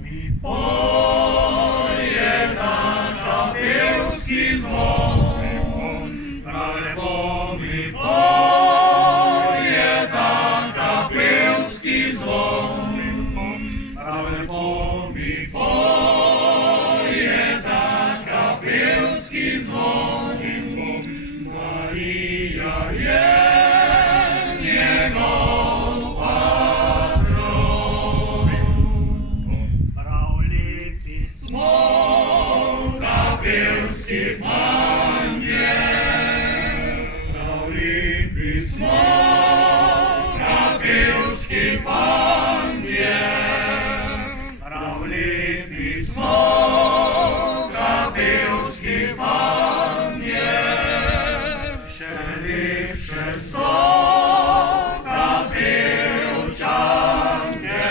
mi poje na kapelski zvon, prav lepo mi poje na kapelski zvon, prav lepo mi poje na kapelski zvon. Marija je njegov patron. Prav lepi smo kapelski fantje, prav lepi smo kapelski fantje, prav lepi smo kapelski fantje. Še lepše so kapelčanke.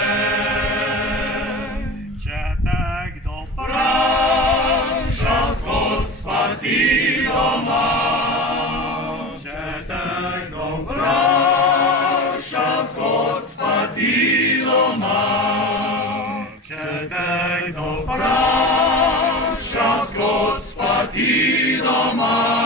Če te kdo vpraša, Gospa ti doma, če te kdo vpraša, Gospa ti doma, če te kdo vpraša, Gospa ti doma.